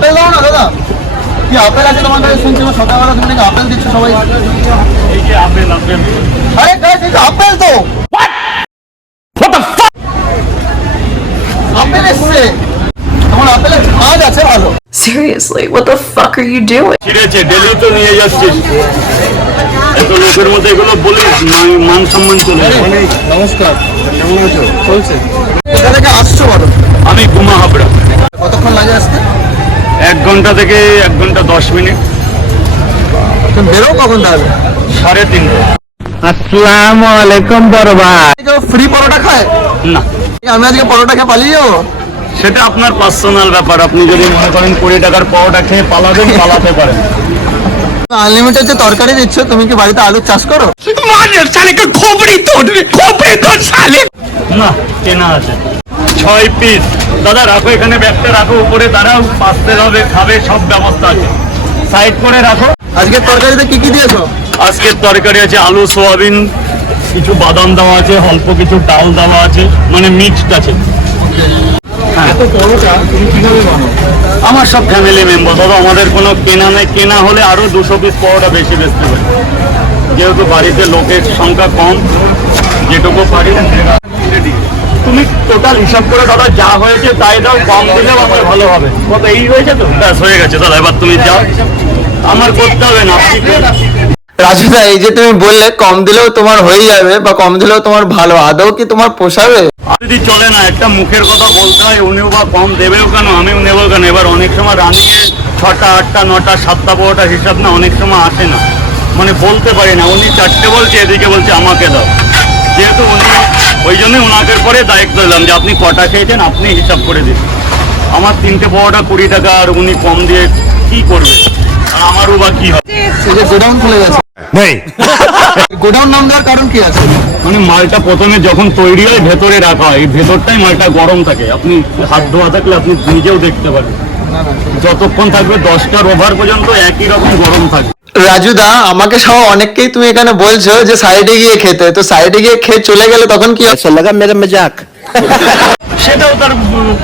Apple দাও না দাদা, কি আপেল আছে তোমার কাছে? শুনছি সকালবেলা তুমি নাকি আপেল দিচ্ছ সবাই। এই যে আপেল আপেল আরে গাইস এটা আপেল তো, আপেল এসছে তোমার, আপেলের ঝাঁজ আছে ভালো। Seriously, what the fuck are you doing? ঠিক আছে, ডেলি তো নিয়ে যাচ্ছিস, এত লোকের মধ্যে এগুলো বলে মান সম্মান চলে যায়। নমস্কার, কেমন আছো? চলছে। কোথা থেকে আসছো বলো? আমি গুমা হাবড়া। কতক্ষণ লাগে আসতে? 1 ঘন্টা থেকে 1 ঘন্টা 10 মিনিট। তুমি বেরো কখন তাহলে? 3:30। আসসালামু আলাইকুম বড় ভাই। কেউ ফ্রি পরোটা খায় না, আমি আজকে পরোটা খেয়ে পালিয়ে যাবো? সেটা আপনার পার্সোনাল ব্যাপার। আপনি যদি মনে করেন 20 টাকার পাওয়াটা খেয়ে পালাবেন, পালাতে পারেন। আনলিমিটেড যে তরকারি দিচ্ছ, তুমি কি বাড়িতে আলুর চাষ করো? না, কেনা আছে 6 পিস। দাদা রাখো, এখানে ব্যাগটা রাখো, উপরে দাঁড়াও, পাস্তে হবে, খাবে, সব ব্যবস্থা আছে, সাইড করে রাখো। আজকের তরকারিতে কি কি দিয়েছো? আজকের তরকারি আছে আলু, সোয়াবিন, কিছু বাদাম দেওয়া আছে, অল্প কিছু ডাল দেওয়া আছে, মানে মিক্সড আছে। এত পরোটা তুমি কিভাবে বানাও? আমার সব ফ্যামিলি মেম্বার দাদা, আমাদের কোনো কেনা নেই। কেনা হলে আরো 200 পিস পাওয়াটা বেশি বেচতে পারি, যেহেতু বাড়িতে লোকের সংখ্যা কম, যেটুকু পারি। তুমি টোটাল হিসাব করে দাদা যা হয়েছে তাই দাও, কম দিলেও আমার ভালো হবে। কত এই হয়েছে তো, ব্যাস হয়ে গেছে দাদা, এবার তুমি যাও, আমার করতে হবে না। আপনি রাজুদা, এই যে তুমি বললে কম দিলেও তোমার হয়ে যাবে বা কম দিলেও তোমার ভালো, আদৌ কি তোমার পোষাবে? যদি চলে না, একটা মুখের কথা বলতে হয়, উনিও বা কম দেবেও কেন, আমিও নেবো কেন। এবার অনেক সময় রানিংয়ে 6টা 8টা 9টা 7টা পাওয়াটা হিসাব না অনেক সময় আসে না, মানে বলতে পারি না। উনি 4টে বলছে, এদিকে বলছে আমাকে দাও, যেহেতু উনি, ওই জন্যই ওনাকে পরে দায়িত্ব দিলাম যে আপনি কটা খেয়েছেন আপনি হিসাব করে দিন। আমার 3টে পাওয়াটা 20 টাকা, আর উনি কম দিয়ে কি করবে, আর আমারও বা কি হবে। এই যে গোডাউন খুলে গেছে, গোডাউন নাম দেওয়ার কারণ কি আছে? মানে মালটা প্রথমে যখন তৈরি হয় ভেতরে রাখা হয়, এই ভেতরটাই মালটা গরম থাকে। আপনি হাত ধোয়া থাকলে আপনি নিজেও দেখতে পারেন, যতক্ষণ থাকবে 10টার ওভার পর্যন্ত একই রকম গরম থাকে। রাজুদা, আমাকে সহ অনেককেই তুমি এখানে বলছো যে সাইডে গিয়ে খেতে, তো সাইডে গিয়ে খেয়ে চলে গেলে তখন কি? ऐसा लगा मेरा मजाक। সেটাও তার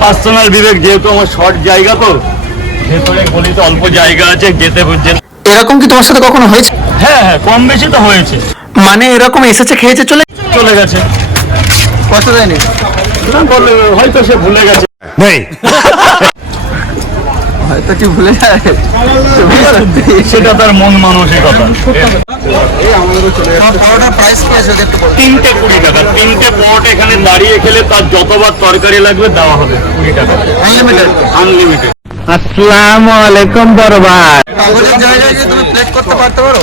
পার্সোনাল বিবেক, যেহেতু আমার শর্ট জায়গা, তো ভেতরে গলিতে অল্প জায়গা আছে, যেতে যেতে। এরকম কি তোমার সাথে কখনো হয়েছে? হ্যাঁ হ্যাঁ, কম বেশি তো হয়েছে। মানে এরকম এসেছে, খেয়েছে, চলে গেছে, কষ্ট দেয়নি? না বলে হয়তো সে ভুলে গেছে। হয়তো কি ভুলে যায়, সেটা তার মন মানসিকতা। পরোটার প্রাইস কি আছে একটু বলো? 3টে 20 টাকা, 3টে পট এখানে দাঁড়িয়ে খেলে তার যতবার তরকারি লাগবে দেওয়া হবে 20 টাকা, আনলিমিটেড। আনলিমিটেড। আসসালামু আলাইকুম বড় ভাই। কাগজের জায়গায় কি তুমি প্লেট করতে পারতে পারো?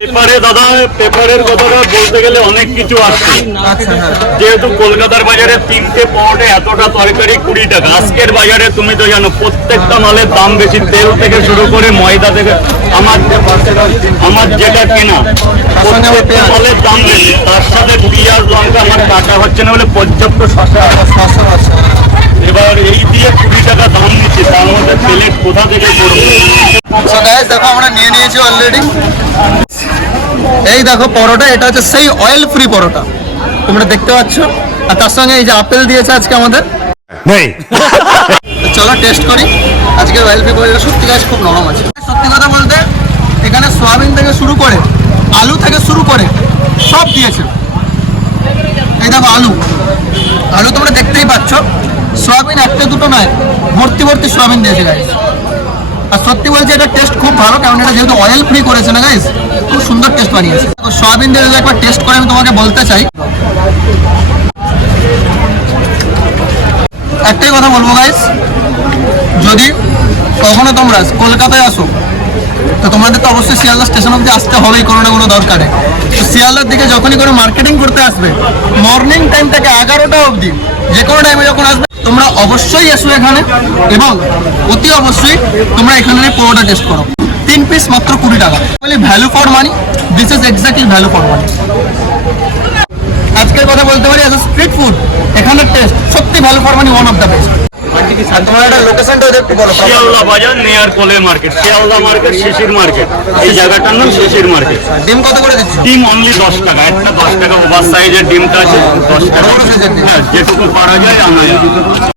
পেপারে দাদা, পেপারের কথাটা বলতে গেলে অনেক কিছু আসছে। আচ্ছা, হ্যাঁ। যেহেতু কলকাতার বাজারে 3টে পটে এতটা তরকারি 20 টাকা, আজকের বাজারে তুমি তো জানো প্রত্যেকটা মালের দাম বেশি, তেল থেকে শুরু করে ময়দা থেকে, আমার যেটা কেনা প্রত্যেকটা মালের দাম বেশি, তার সাথে পেঁয়াজ লঙ্কা আমার কাটা হচ্ছে না বলে পর্যাপ্ত শসা। এবার এই দিয়ে 20 টাকা দাম নিচ্ছে, তার মধ্যে প্লেট কোথা থেকে করবো? So guys, দেখো আমরা নিয়ে নিয়েছি অলরেডি। এই দেখো পরোটা, এটা হচ্ছে সেই অয়েল ফ্রি পরোটা, তোমরা দেখতে পাচ্ছ। আর তার সঙ্গে এই যে আপেল দিয়েছে আজকে আমাদের। তো চলো টেস্ট করি আজকে অয়েল ফ্রি পরোটা। সত্যি গাছ খুব নরম আছে। সত্যি কথা বলতে এখানে সোয়াবিন থেকে শুরু করে, আলু থেকে শুরু করে সব দিয়েছে। এই দেখো আলু, আলু তোমরা দেখতেই পাচ্ছ। সোয়াবিন একটা দুটো নয়, ভর্তি ভর্তি সোয়াবিন দিয়েছে গাইস। আর সত্যি বলছি এটা টেস্ট খুব ভালো, কারণ এটা যেহেতু অয়েল ফ্রি করেছে না গাইস, খুব সুন্দর টেস্ট বানিয়েছে। তো সয়াবিন দিয়ে যদি একবার টেস্ট করে আমি তোমাকে বলতে চাই, একটাই কথা বলবো গাইস, যদি কখনো তোমরা কলকাতায় আসো তো তোমাদের তো অবশ্যই শিয়ালদা স্টেশন অব্দি আসতে হবেই কোনো না কোনো দরকারে। তো শিয়ালদার দিকে যখনই কোনো মার্কেটিং করতে আসবে, মর্নিং টাইম থেকে 11টা অবধি যে কোনো টাইমে যখন আসবে তোমরা অবশ্যই এসো এখানে, এবং অতি অবশ্যই তোমরা এখানে পরোটা টেস্ট করো। 3 পিস মাত্র 20 টাকা। Value for money, this is exactly value for money. আজকের কথা বলতে পারি, অ্যাজ স্ট্রিট ফুড এখানের টেস্ট সত্যি value for money, one of the best. তোমার একটা লোকেশনটা একটু বলো। শিয়ালদা বাজার, নিয়ার কোলে মার্কেট, শিয়ালদা মার্কেট, শিশির মার্কেট। এই জায়গাটার নাম শিশির মার্কেট। ডিম কত করে দিচ্ছ? ডিম অনলি 10 টাকা, একটা 10 টাকা ওভার সাইজের ডিমটা আছে 10 টাকা, যেটুকু পারা যায় আনা যায়।